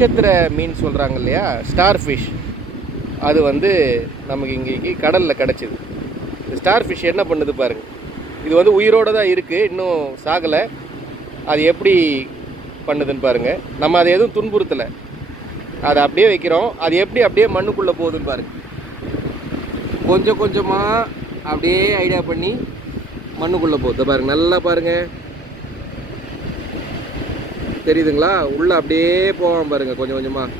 நட்சத்திர மீன் சொல்கிறாங்க இல்லையா, ஸ்டார் ஃபிஷ், அது வந்து நமக்கு இன்றைக்கி கடலில் கிடச்சிது. இந்த ஸ்டார் ஃபிஷ் என்ன பண்ணுது பாருங்கள். இது வந்து உயிரோடு தான் இருக்குது, இன்னும் சாகலை. அது எப்படி பண்ணுதுன்னு பாருங்கள். நம்ம அதை எதுவும் துன்புறுத்தலை, அதை அப்படியே வைக்கிறோம். அது எப்படி அப்படியே மண்ணுக்குள்ளே போகுதுன்னு பாருங்கள். கொஞ்சம் கொஞ்சமாக அப்படியே ஐடியா பண்ணி மண்ணுக்குள்ளே போகுது பாருங்கள். நல்லா பாருங்கள், தெரியுதுங்களா? உள்ளே அப்படியே போவான் பாருங்கள் கொஞ்சம் கொஞ்சமாக.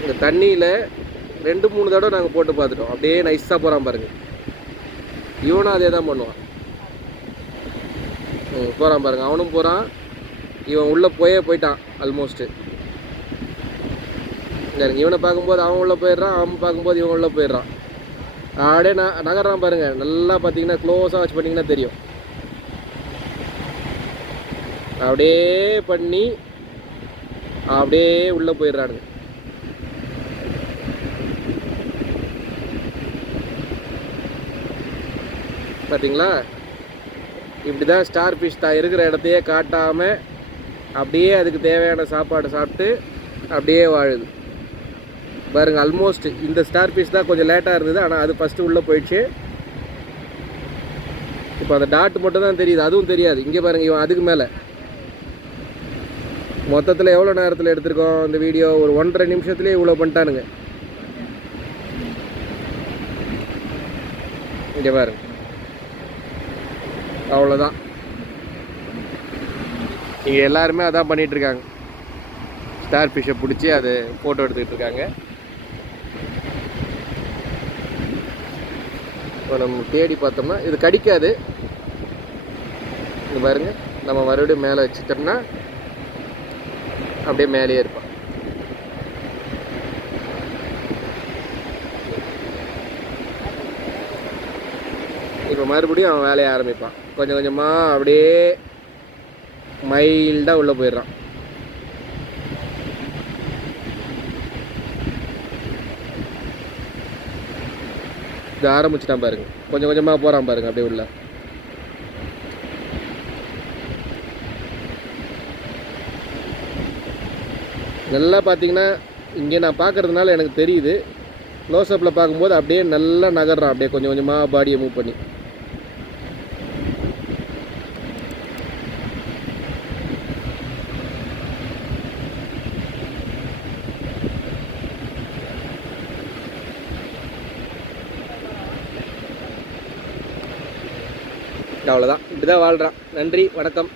இந்த தண்ணியில் 2-3 தடவை நாங்கள் போட்டு பார்த்துட்டோம். அப்படியே நைஸாக போகிறான் பாருங்கள். இவனும் அதே தான் பண்ணுவான். போகிறான் பாருங்கள், அவனும் போகிறான். இவன் உள்ளே போயிட்டான் ஆல்மோஸ்ட்டு. இவனை பார்க்கும்போது அவன் உள்ளே போயிடுறான், அவன் பார்க்கும்போது இவன் உள்ளே போயிடுறான். அப்படியே நகர்றான் பாருங்கள். நல்லா பார்த்தீங்கன்னா க்ளோஸாக வச்சு பண்ணிங்கன்னா தெரியும். அப்படியே பண்ணி அப்படியே உள்ளே போயிடுறானுங்க. பார்த்தீங்களா? இப்படி தான் ஸ்டார் ஃபிஷ் தான் இருக்கிற இடத்தையே காட்டாமல் அப்படியே அதுக்கு தேவையான சாப்பாடு சாப்பிட்டு அப்படியே வாழுது பாருங்கள். ஆல்மோஸ்ட் இந்த ஸ்டார் ஃபிஷ் தான் கொஞ்சம் லேட்டாக இருந்தது, ஆனால் அது ஃபஸ்ட்டு உள்ளே போயிடுச்சு. இப்போ அந்த டாட் மட்டும் தான் தெரியுது, அதுவும் தெரியாது. இங்கே பாருங்கள், இவன் அதுக்கு மேலே. மொத்தத்தில் எவ்வளோ நேரத்தில் எடுத்திருக்கோம் இந்த வீடியோ? ஒரு 1.5 நிமிஷத்துலேயே இவ்வளோ பண்ணிட்டானுங்க. இங்கே பாருங்க, அவ்வளோதான். இங்கே எல்லாருமே அதான் பண்ணிகிட்ருக்காங்க. ஸ்டார் ஃபிஷ்ஷை பிடிச்சி அதை ஃபோட்டோ எடுத்துக்கிட்டு இருக்காங்க. இப்போ நம்ம தேடி பார்த்தோம்னா இது கடிக்காது. இது பாருங்க, நம்ம மறுபடியும் மேலே வச்சுட்டோம்னா அப்படியே மேலேயே இருப்பான். இப்போ மறுபடியும் அவன் வேலையை ஆரம்பிப்பான். கொஞ்சம் கொஞ்சமாக அப்படியே மைல்டாக உள்ளே போயிடுறான். இது ஆரம்பிச்சுட்டான் பாருங்க, கொஞ்சம் கொஞ்சமாக போகிறான் பாருங்க அப்படியே உள்ள. நல்லா பார்த்தீங்கன்னா இங்கே நான் பார்க்குறதுனால எனக்கு தெரியுது. க்ளோஸ்அப்பில் பார்க்கும்போது அப்படியே நல்லா நகர்றான், அப்படியே கொஞ்சம் கொஞ்சமாக பாடியை மூவ் பண்ணி. அவ்வளோதான், இப்படி தான் வாழ்கிறான். நன்றி, வணக்கம்.